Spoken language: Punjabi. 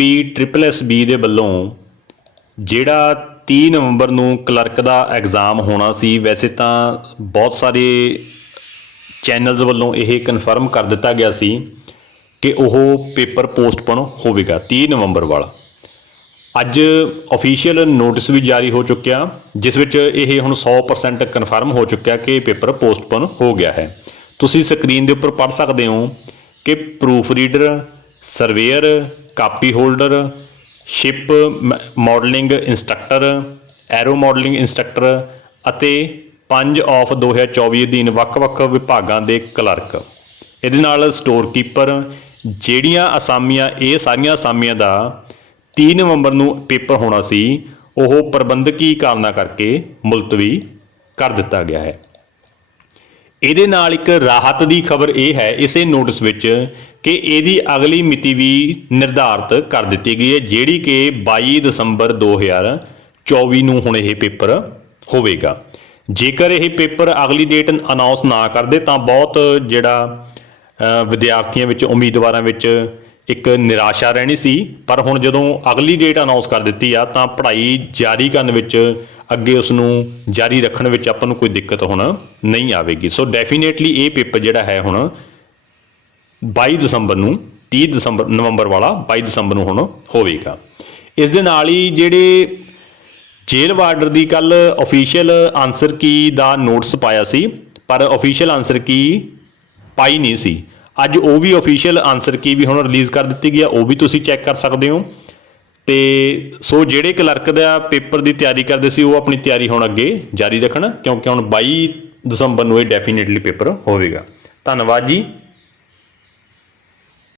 PSSB ਦੇ ਵੱਲੋਂ ਜਿਹੜਾ 30 ਨਵੰਬਰ ਨੂੰ ਕਲਰਕ ਦਾ ਐਗਜ਼ਾਮ ਹੋਣਾ ਸੀ, ਵੈਸੇ ਤਾਂ ਬਹੁਤ ਸਾਰੇ ਚੈਨਲਜ਼ ਵੱਲੋਂ ਇਹ ਕਨਫਰਮ ਕਰ ਦਿੱਤਾ ਗਿਆ ਸੀ ਕਿ ਉਹ ਪੇਪਰ ਪੋਸਟਪੋਨ ਹੋਵੇਗਾ 30 ਨਵੰਬਰ ਵਾਲਾ। ਅੱਜ ਅਫੀਸ਼ੀਅਲ ਨੋਟਿਸ ਵੀ ਜਾਰੀ ਹੋ ਚੁੱਕਿਆ, ਜਿਸ ਵਿੱਚ ਇਹ ਹੁਣ 100% ਕਨਫਰਮ ਹੋ ਚੁੱਕਿਆ ਕਿ ਪੇਪਰ ਪੋਸਟਪੋਨ ਹੋ ਗਿਆ ਹੈ। ਤੁਸੀਂ ਸਕਰੀਨ ਦੇ ਉੱਪਰ ਪੜ੍ਹ ਸਕਦੇ ਹੋ ਕਿ proof reader surveyor, copy holder, ship modelling instructor, aero modelling instructor ਅਤੇ 5 ਆਫ 2024 ਅਧੀਨ ਵੱਖ-ਵੱਖ ਵਿਭਾਗਾਂ ਦੇ ਕਲਰਕ। ਇਹਦੇ ਨਾਲ ਸਟੋਰ ਕੀਪਰ ਜਿਹੜੀਆਂ ਅਸਾਮੀਆਂ, ਇਹ ਸਾਰੀਆਂ ਅਸਾਮੀਆਂ ਦਾ 3 ਨਵੰਬਰ ਨੂੰ ਪੇਪਰ ਹੋਣਾ ਸੀ, ਉਹ ਪ੍ਰਬੰਧਕੀ ਕਾਰਨਾਂ ਕਰਕੇ ਮੁਲਤਵੀ ਕਰ ਦਿੱਤਾ ਗਿਆ ਹੈ। ਇਹਦੇ ਨਾਲ ਇੱਕ ਰਾਹਤ ਦੀ ਖਬਰ ਇਹ ਹੈ, ਇਸੇ ਨੋਟਿਸ ਵਿੱਚ ਕਿ ਇਹਦੀ ਅਗਲੀ ਮਿਤੀ ਵੀ ਨਿਰਧਾਰਤ ਕਰ ਦਿੱਤੀ ਗਈ ਹੈ, ਜਿਹੜੀ ਕਿ 22 ਦਸੰਬਰ 2024 ਨੂੰ ਹੁਣ ਇਹ ਪੇਪਰ ਹੋਵੇਗਾ। ਜੇਕਰ ਇਹ ਪੇਪਰ ਅਗਲੀ ਡੇਟ ਅਨਾਉਂਸ ਨਾ ਕਰਦੇ, ਤਾਂ ਬਹੁਤ ਜਿਹੜਾ ਵਿਦਿਆਰਥੀਆਂ ਵਿੱਚ, ਉਮੀਦਵਾਰਾਂ ਵਿੱਚ ਇੱਕ ਨਿਰਾਸ਼ਾ ਰਹਿਣੀ ਸੀ। ਪਰ ਹੁਣ ਜਦੋਂ ਅਗਲੀ ਡੇਟ ਅਨਾਉਂਸ ਕਰ ਦਿੱਤੀ ਆ, ਤਾਂ ਪੜ੍ਹਾਈ ਜਾਰੀ ਕਰਨ ਵਿੱਚ, ਅੱਗੇ ਉਸ ਨੂੰ ਜਾਰੀ ਰੱਖਣ ਵਿੱਚ ਆਪਾਂ ਨੂੰ ਕੋਈ ਦਿੱਕਤ ਹੁਣ ਨਹੀਂ ਆਵੇਗੀ। ਸੋ ਡੈਫੀਨੇਟਲੀ ਇਹ ਪੇਪਰ ਜਿਹੜਾ ਹੈ ਹੁਣ 22 ਦਸੰਬਰ ਨੂੰ 30 ਦਸੰਬਰ, ਨਵੰਬਰ ਵਾਲਾ 22 ਦਸੰਬਰ ਨੂੰ ਹੁਣ ਹੋਵੇਗਾ। ਇਸ ਦੇ ਨਾਲ ਹੀ ਜਿਹੜੇ ਜੇਲ੍ਹ ਵਾਰਡਰ ਦੀ ਕੱਲ ਅਫੀਸ਼ੀਅਲ ਆਨਸਰ ਕੀ ਦਾ ਨੋਟਿਸ ਪਾਇਆ ਸੀ, ਪਰ ਅਫੀਸ਼ੀਅਲ ਆਨਸਰ ਕੀ ਪਾਈ ਨਹੀਂ ਸੀ। ਅੱਜ ਉਹ ਵੀ ਅਫੀਸ਼ੀਅਲ ਆਨਸਰ ਕੀ ਵੀ ਹੁਣ ਰਿਲੀਜ਼ ਕਰ ਦਿੱਤੀ ਗਈ ਆ, ਉਹ ਵੀ ਤੁਸੀਂ ਚੈੱਕ ਕਰ ਸਕਦੇ ਹੋ। ਤੇ ਸੋ ਜਿਹੜੇ ਕਲਰਕ ਦਾ ਪੇਪਰ ਦੀ ਤਿਆਰੀ ਕਰਦੇ ਸੀ, ਉਹ ਆਪਣੀ ਤਿਆਰੀ ਹੁਣ ਅੱਗੇ ਜਾਰੀ ਰੱਖਣ, ਕਿਉਂਕਿ ਹੁਣ 22 ਦਸੰਬਰ ਨੂੰ ਇਹ ਡੈਫੀਨਿਟਲੀ ਪੇਪਰ ਹੋਵੇਗਾ। ਧੰਨਵਾਦ ਜੀ।